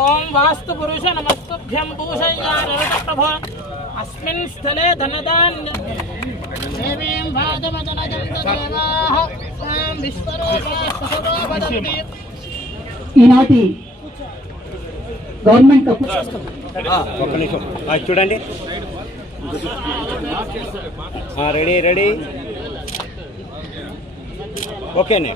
ఓం వాస్తు పురుష నమస్తుభ్యం భూషయ్యారవితప్రభ అస్మిన్ స్థలే ధనదాన్య దేవీం భాగవదనజంతదేవాః తాం విశ్వరూపాస్తతో వదంతి. ఈనాటి గవర్నమెంట్ కప్పు ఒక్క నిమిషం చూడండి. రెడీ రెడీ ఓకేనే.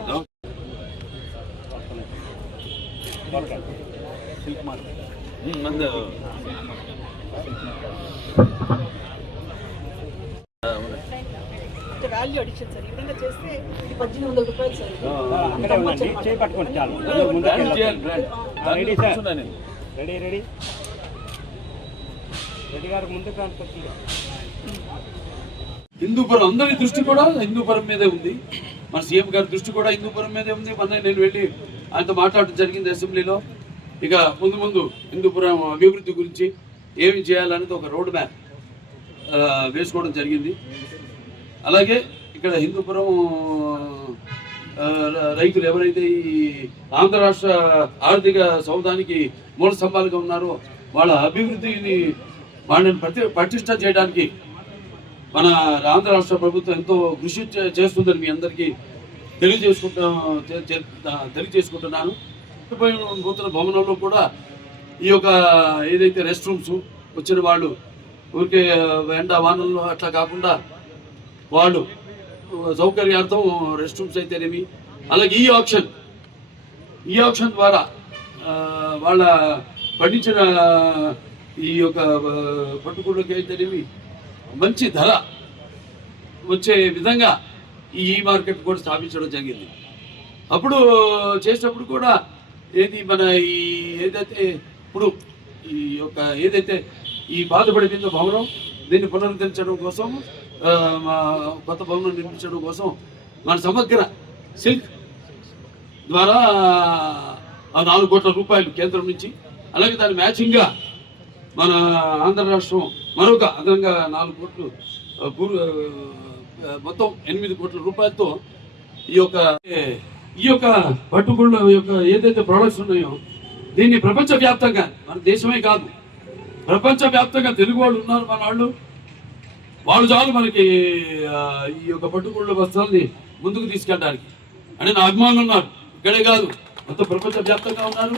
వాల్యూ అడిషన్ సార్, ఈ విధంగా చేస్తే 1800 రూపాయలు సార్. చేపట్టుకోండి చాలు. Ready sir, ready ready ready గారు ముందుకు రానుకొచ్చి. హిందూపురం అందరి దృష్టి కూడా హిందూపురం మీదే ఉంది. మన సీఎం గారి దృష్టి కూడా హిందూపురం మీదే ఉంది. మొన్న నేను వెళ్ళి ఆయనతో మాట్లాడటం జరిగింది అసెంబ్లీలో. ఇక ముందు ముందు హిందూపురం అభివృద్ధి గురించి ఏమి చేయాలనేది ఒక రోడ్ మ్యాప్ వేసుకోవడం జరిగింది. అలాగే ఇక్కడ హిందూపురం రైతులు ఎవరైతే ఈ ఆంధ్ర రాష్ట్ర ఆర్థిక సౌధానికి మూల స్తంభాలుగా ఉన్నారో వాళ్ళ అభివృద్ధిని వాళ్ళని పటిష్ట చేయడానికి మన ఆంధ్ర రాష్ట్ర ప్రభుత్వం ఎంతో కృషి చేస్తుందని మీ అందరికీ తెలియజేసుకుంటున్నాను. నూతన భవనంలో కూడా ఈ యొక్క ఏదైతే రెస్ట్ రూమ్స్ వచ్చిన వాళ్ళు ఊరికే ఎండ వానల్లో అట్లా కాకుండా వాళ్ళు సౌకర్యార్థం రెస్ట్ రూమ్స్ అయితేనేమి, అలాగే ఈ ఆప్షన్ ద్వారా వాళ్ళ పండించిన ఈ యొక్క పట్టుకుళ్ళకి అయితేనేమి మంచి ధర వచ్చే విధంగా ఈ మార్కెట్ కూడా స్థాపించడం జరిగింది. అప్పుడు చేసినప్పుడు కూడా ఏది మన ఈ ఏదైతే ఇప్పుడు ఈ యొక్క ఏదైతే ఈ బాధపడిపోయిందో భవనం దీన్ని పునరుద్ధరించడం కోసం కొత్త భవనం నిర్మించడం కోసం మన సమగ్ర సిల్క్ ద్వారా 4 కోట్ల రూపాయలు కేంద్రం నుంచి, అలాగే దాని మ్యాచింగ్గా మన ఆంధ్ర రాష్ట్రం మరొక అదనంగా 4 కోట్లు మొత్తం 8 కోట్ల రూపాయలతో ఈ యొక్క పట్టుకుళ్ళ యొక్క ఏదైతే ప్రొడక్ట్స్ ఉన్నాయో దీన్ని ప్రపంచవ్యాప్తంగా, మన దేశమే కాదు ప్రపంచవ్యాప్తంగా తెలుగు వాళ్ళు ఉన్నారు. మన వాళ్ళు చాలు మనకి ఈ యొక్క పట్టుకుళ్ళ వస్త్రాలని ముందుకు తీసుకెళ్ళడానికి. అంటే నా అభిమానులు ఉన్నారు, ఇక్కడే కాదు మొత్తం ప్రపంచవ్యాప్తంగా ఉన్నారు.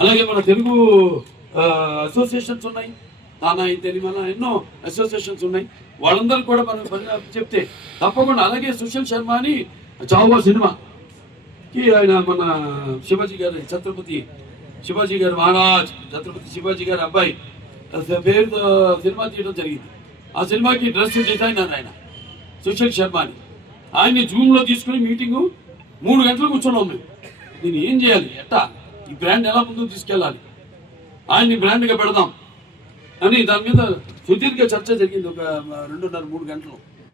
అలాగే మన తెలుగు అసోసియేషన్స్ ఉన్నాయి, తానా అయితే మన ఎన్నో అసోసియేషన్స్ ఉన్నాయి. వాళ్ళందరూ కూడా మనం చెప్తే తప్పకుండా. అలాగే సుశీల్ శర్మ అని చావో సినిమాకి ఆయన మన శివాజీ గారు ఛత్రపతి శివాజీ గారు మహారాజ్ ఛత్రపతి శివాజీ గారి అబ్బాయి పేరుతో సినిమా తీయడం జరిగింది. ఆ సినిమాకి డ్రెస్ డిజైనర్ ఆయన సుశీల్ శర్మ అని. ఆయన్ని జూమ్లో తీసుకుని మీటింగు 3 గంటలు కూర్చున్నాం మేము. దీన్ని ఏం చేయాలి, ఎట్టా ఈ బ్రాండ్ ఎలా ముందుకు తీసుకెళ్ళాలి, ఆయన్ని బ్రాండ్గా పెడదాం అని దాని మీద సుదీర్ఘ చర్చ జరిగింది. ఒక 2.5-3 గంటలు.